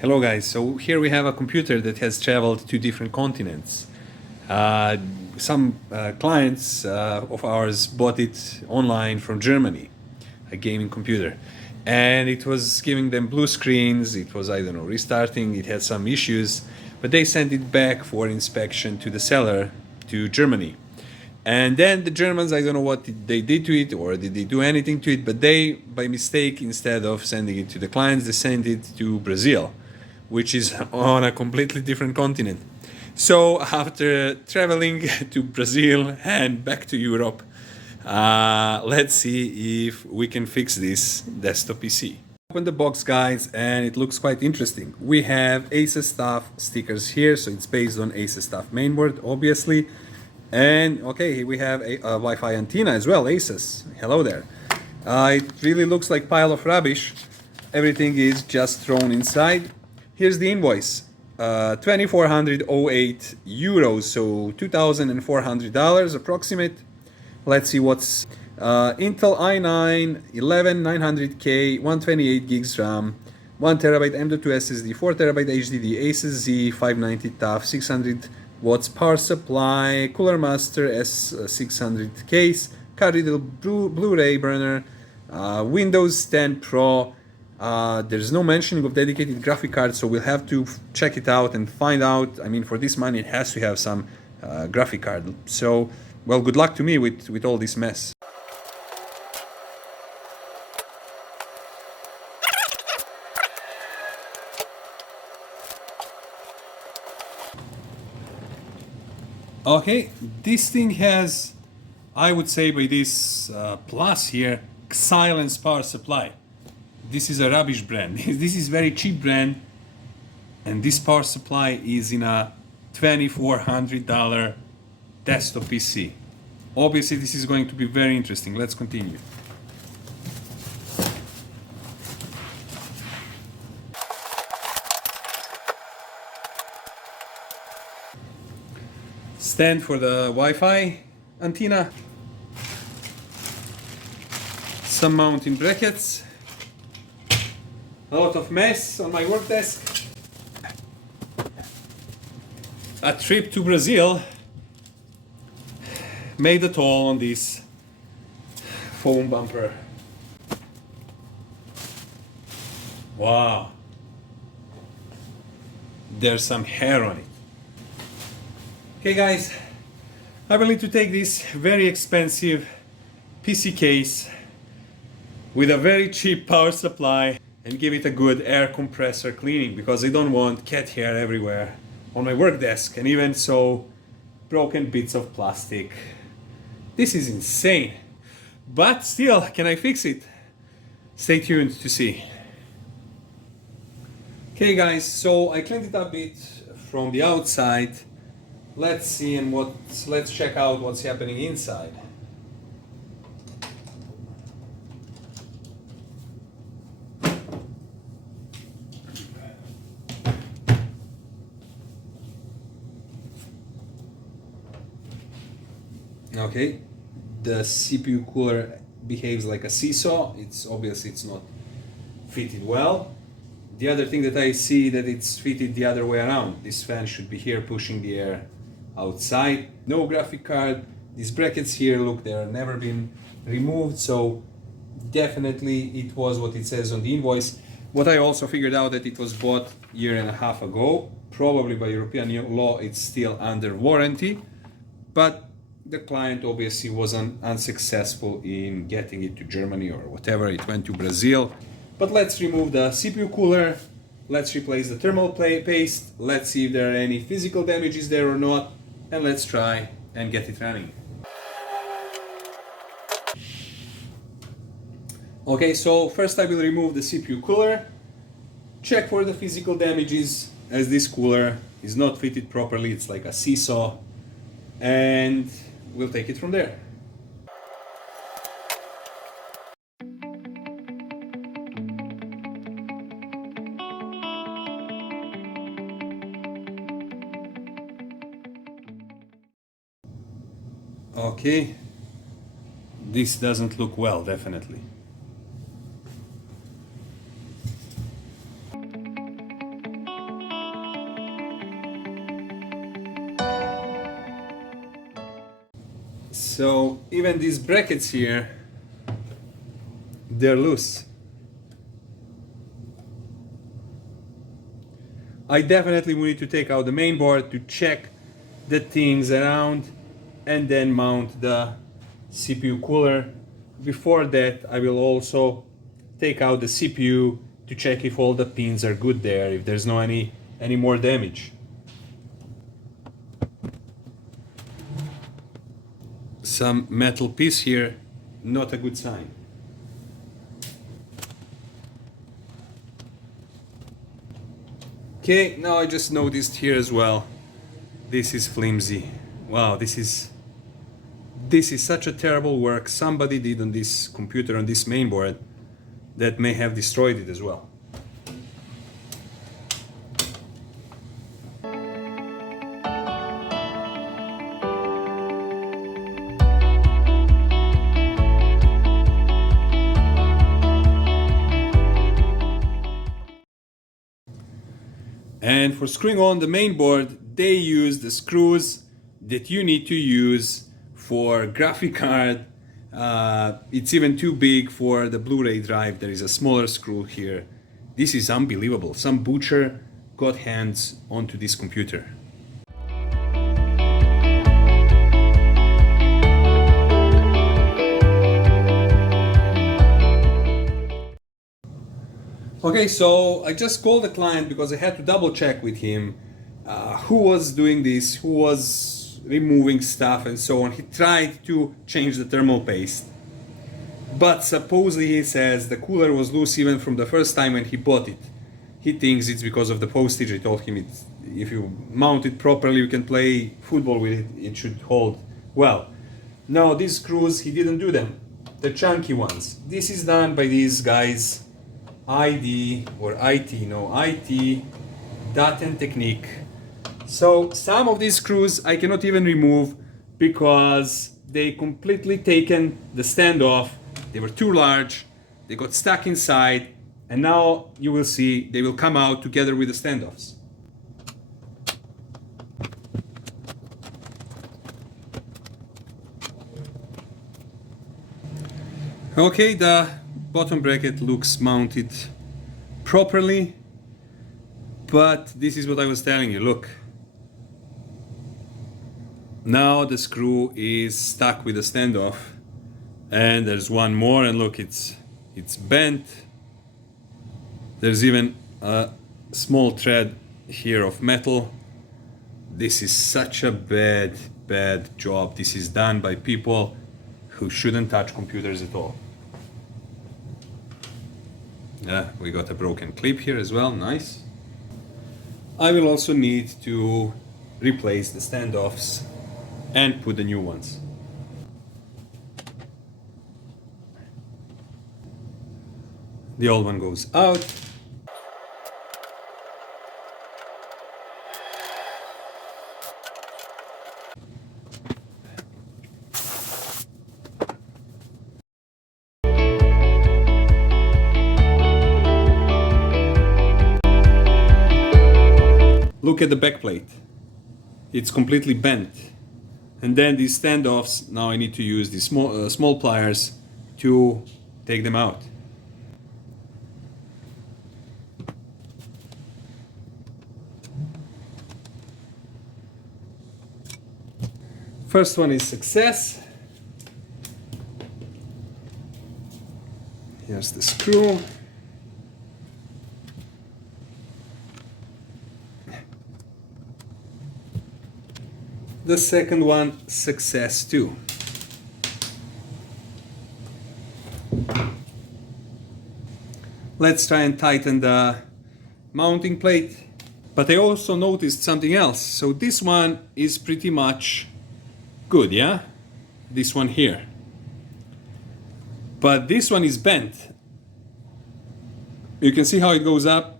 Hello guys, so here we have a computer that has traveled to different continents. Some clients of ours bought it online from Germany, a gaming computer. And it was giving them blue screens, it was, I don't know, restarting, it had some issues, but they sent it back for inspection to the seller to Germany. And then the Germans, I don't know what they did to it or did they do anything to it, but they, by mistake, instead of sending it to the clients, they sent it to Brazil, which is on a completely different continent. So after traveling to Brazil and back to Europe, let's see if we can fix this desktop PC. Open the box, guys, and it looks quite interesting. We have Asus Staff stickers here, so it's based on Asus Staff mainboard, obviously. And okay, here we have a Wi-Fi antenna as well, Asus. Hello there. It really looks like a pile of rubbish. Everything is just thrown inside. Here's the invoice. 2,408 euros, so $2,400 approximate. Let's see what's Intel i9 11900K, 128 gigs RAM, 1 terabyte M.2 SSD, 4 terabyte HDD, Asus Z590 TUF, 600 watts power supply, Cooler Master S600 case, card reader Blu-ray burner, Windows 10 Pro. There's no mentioning of dedicated graphic card, so we'll have to check it out and find out. I mean, for this money, it has to have some graphic card. So, well, good luck to me with all this mess. Okay, this thing has, I would say by this plus here, Xilinx power supply. This is a rubbish brand. This is very cheap brand, and this power supply is in a $2,400 desktop PC. Obviously, this is going to be very interesting. Let's continue. Stand for the Wi-Fi antenna. Some mounting brackets. A lot of mess on my work desk. A trip to Brazil made a toll on this foam bumper. Wow. There's some hair on it. Okay guys, I will need to take this very expensive PC case with a very cheap power supply and give it a good air compressor cleaning, because I don't want cat hair everywhere on my work desk, and even so, broken bits of plastic. This is insane. But still, can I fix it? Stay tuned to see. Okay guys, so I cleaned it a bit from the outside. Let's see and let's check out what's happening inside. Okay, the CPU cooler behaves like a seesaw. It's obviously it's not fitted well. The other thing that I see that it's fitted the other way around. This fan should be here pushing the air outside. No graphic card. These brackets here, look, they have never been removed, so definitely it was what it says on the invoice. What I also figured out that it was bought a year and a half ago. Probably by European law it's still under warranty, but the client obviously was unsuccessful in getting it to Germany or whatever. It went to Brazil. But let's remove the CPU cooler. Let's replace the thermal paste. Let's see if there are any physical damages there or not. And let's try and get it running. Okay, so first I will remove the CPU cooler. Check for the physical damages, as this cooler is not fitted properly. It's like a seesaw. And we'll take it from there. Okay, this doesn't look well, definitely. So even these brackets here, they're loose. I definitely will need to take out the main board to check the things around and then mount the CPU cooler. Before that, I will also take out the CPU to check if all the pins are good there, if there's no any more damage. Some metal piece here, not a good sign. Okay, now I just noticed here as well, this is flimsy. Wow, this is such a terrible work somebody did on this computer, on this mainboard, that may have destroyed it as well. And for screwing on the main board, they use the screws that you need to use for graphic card. It's even too big for the Blu-ray drive. There is a smaller screw here. This is unbelievable. Some butcher got hands onto this computer. Okay, so I just called the client because I had to double check with him who was doing this, who was removing stuff and so on. He tried to change the thermal paste, but supposedly he says the cooler was loose even from the first time when he bought it. He thinks it's because of the postage. I told him if you mount it properly, you can play football with it. It should hold well. No, these screws, he didn't do them. The chunky ones. This is done by these guys. IT Daten Technique. So some of these screws I cannot even remove because they completely taken the stand off. They were too large, they got stuck inside, and now you will see they will come out together with the standoffs. Okay, the bottom bracket looks mounted properly, but this is what I was telling you. Look, now the screw is stuck with the standoff, and there's one more, and look, it's bent. There's even a small thread here of metal. This is such a bad job. This is done by people who shouldn't touch computers at all. Yeah, we got a broken clip here as well, nice. I will also need to replace the standoffs and put the new ones. The old one goes out. Look at the back plate. It's completely bent. And then these standoffs, now I need to use these small pliers to take them out. First one is success. Here's the screw. The second one, success too. Let's try and tighten the mounting plate. But I also noticed something else. So this one is pretty much good, yeah? This one here. But this one is bent. You can see how it goes up.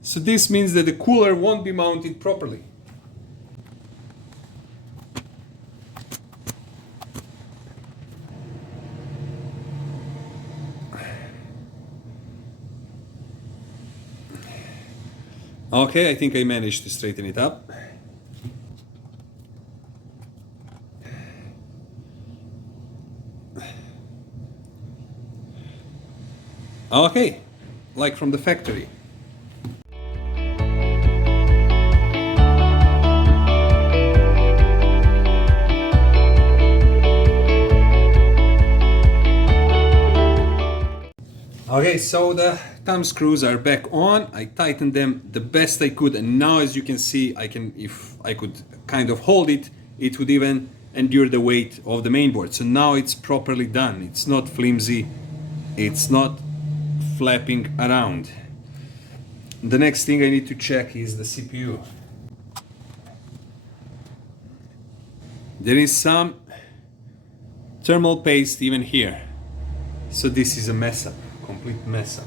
So this means that the cooler won't be mounted properly. Okay, I think I managed to straighten it up. Okay, like from the factory. Okay, so the thumb screws are back on. I tightened them the best I could, and now as you can see, if I could kind of hold it, it would even endure the weight of the mainboard. So now it's properly done. It's not flimsy, it's not flapping around. The next thing I need to check is the CPU. There is some thermal paste even here. So this is a mess up, complete mess up.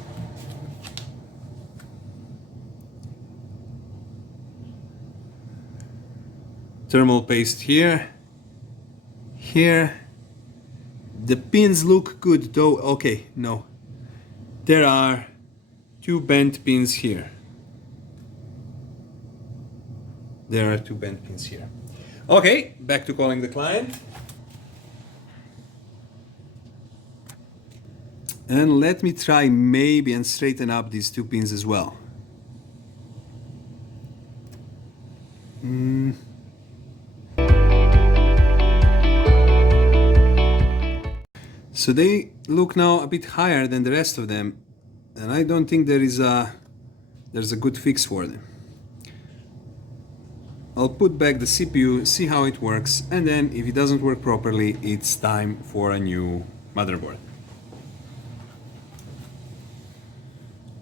Thermal paste here, here. The pins look good though. Okay, no. There are two bent pins here. There are two bent pins here. Okay, back to calling the client. And let me try maybe and straighten up these two pins as well. So they look now a bit higher than the rest of them, and I don't think there's a good fix for them. I'll put back the CPU, see how it works, and then if it doesn't work properly, it's time for a new motherboard.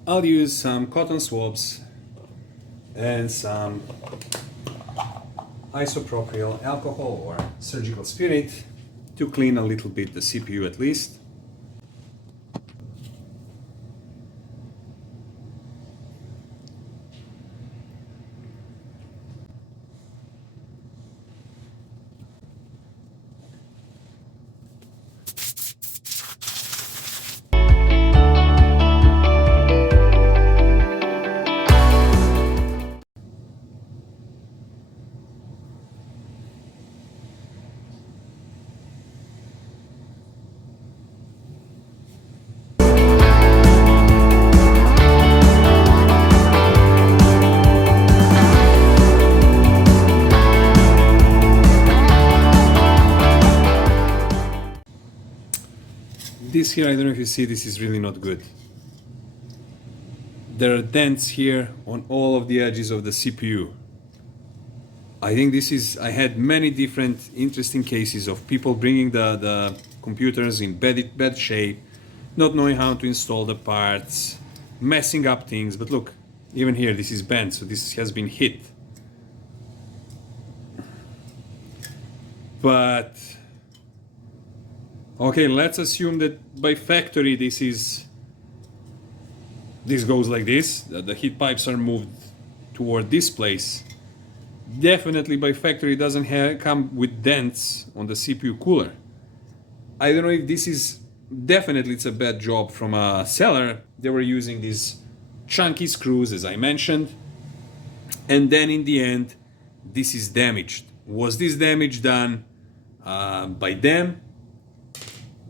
I'll use some cotton swabs and some isopropyl alcohol or surgical spirit to clean a little bit the CPU at least. This here, I don't know if you see, this is really not good. There are dents here on all of the edges of the CPU. I think I had many different interesting cases of people bringing the computers in bad shape, not knowing how to install the parts, messing up things. But look, even here, this is bent, so this has been hit. But okay, let's assume that by factory this goes like this, that the heat pipes are moved toward this place. Definitely by factory it doesn't come with dents on the CPU cooler. I don't know if this is, definitely it's a bad job from a seller. They were using these chunky screws as I mentioned, and then in the end this is damaged. Was this damage done by them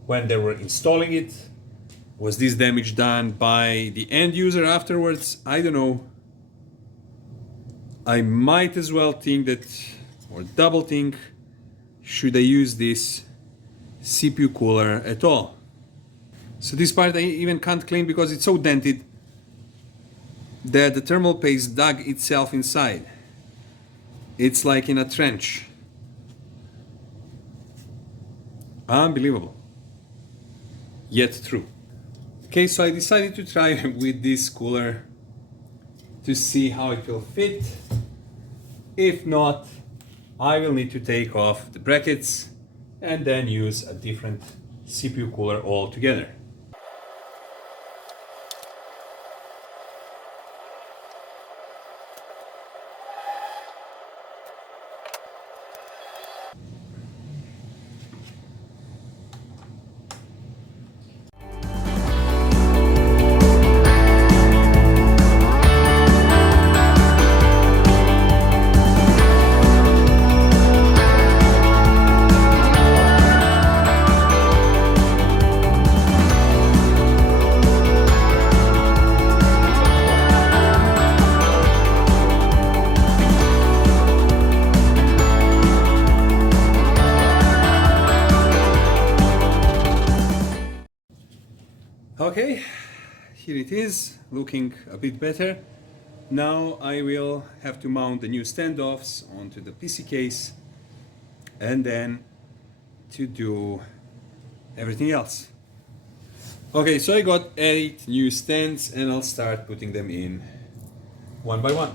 when they were installing it? Was this damage done by the end user afterwards? I don't know. I might as well think that, or double think, should I use this CPU cooler at all? So this part I even can't clean because it's so dented that the thermal paste dug itself inside. It's like in a trench. Unbelievable. Yet true. Okay, so I decided to try with this cooler to see how it will fit. If not, I will need to take off the brackets and then use a different CPU cooler altogether. Okay, here it is, looking a bit better. Now I will have to mount the new standoffs onto the PC case and then to do everything else. Okay, so I got 8 new stands and I'll start putting them in one by one.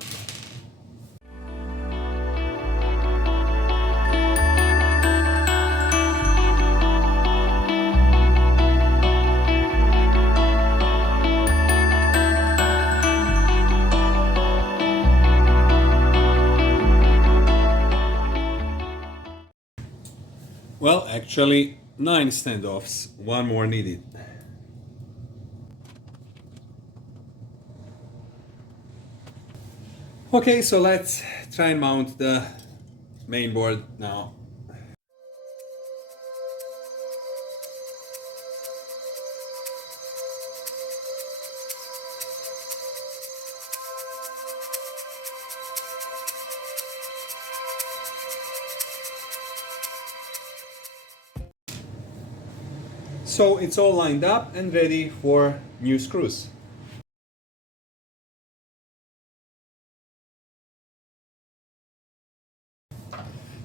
Well, actually 9 standoffs, one more needed. Okay, so let's try and mount the main board now. So it's all lined up and ready for new screws.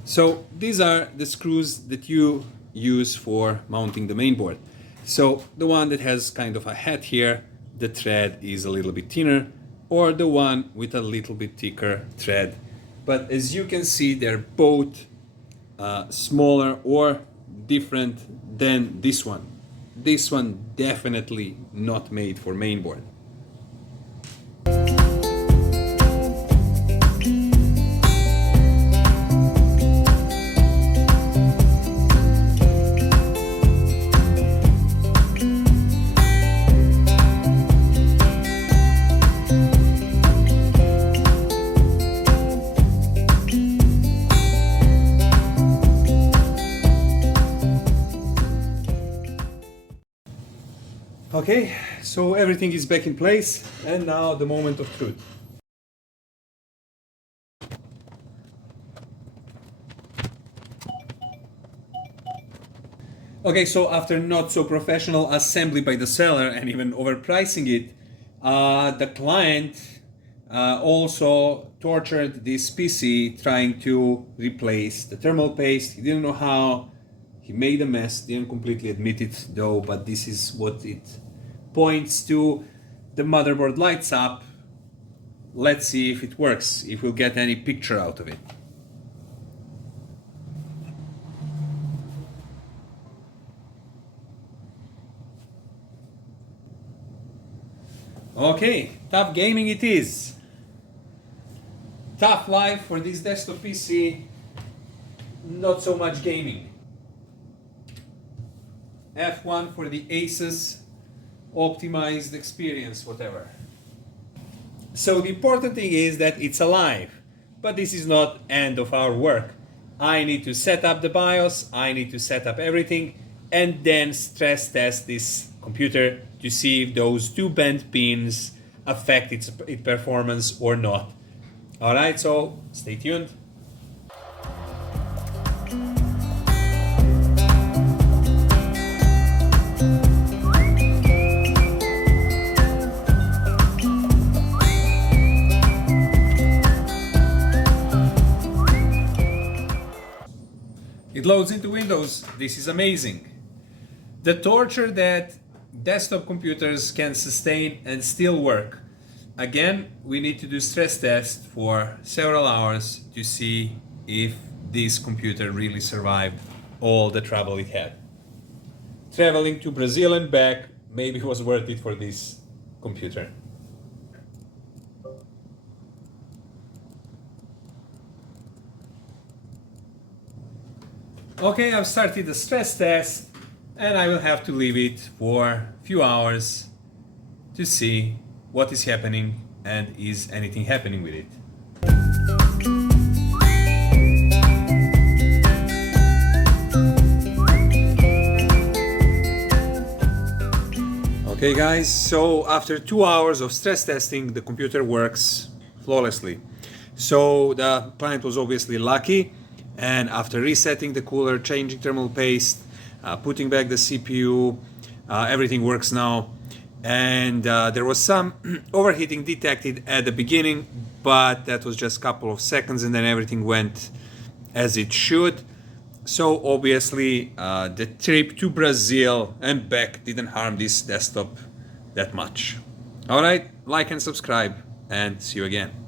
So these are the screws that you use for mounting the main board. So the one that has kind of a hat here, the thread is a little bit thinner, or the one with a little bit thicker thread. But as you can see, they're both smaller or different than this one. This one definitely not made for mainboard. Okay, so everything is back in place, and now the moment of truth. Okay, so after not so professional assembly by the seller and even overpricing it, the client also tortured this PC trying to replace the thermal paste. He didn't know how. He made a mess, didn't completely admit it though, but this is what it points to. The motherboard lights up. Let's see if it works, if we'll get any picture out of it. Okay, tough gaming it is. Tough life for this desktop PC, not so much gaming. F1 for the Asus optimized experience, whatever. So the important thing is that it's alive, but this is not end of our work. I need to set up the BIOS, I need to set up everything, and then stress test this computer to see if those 2 bent pins affect its performance or not. Alright, so stay tuned. It loads into Windows. This is amazing. The torture that desktop computers can sustain and still work. Again, we need to do stress tests for several hours to see if this computer really survived all the trouble it had. Traveling to Brazil and back maybe was worth it for this computer. Okay, I've started the stress test and I will have to leave it for a few hours to see what is happening and is anything happening with it. Okay guys, so after 2 hours of stress testing, the computer works flawlessly. So the client was obviously lucky, and after resetting the cooler, changing thermal paste, putting back the CPU, everything works now. and there was some overheating detected at the beginning, but that was just a couple of seconds, and then everything went as it should. So obviously the trip to Brazil and back didn't harm this desktop that much. All right, like and subscribe, and see you again.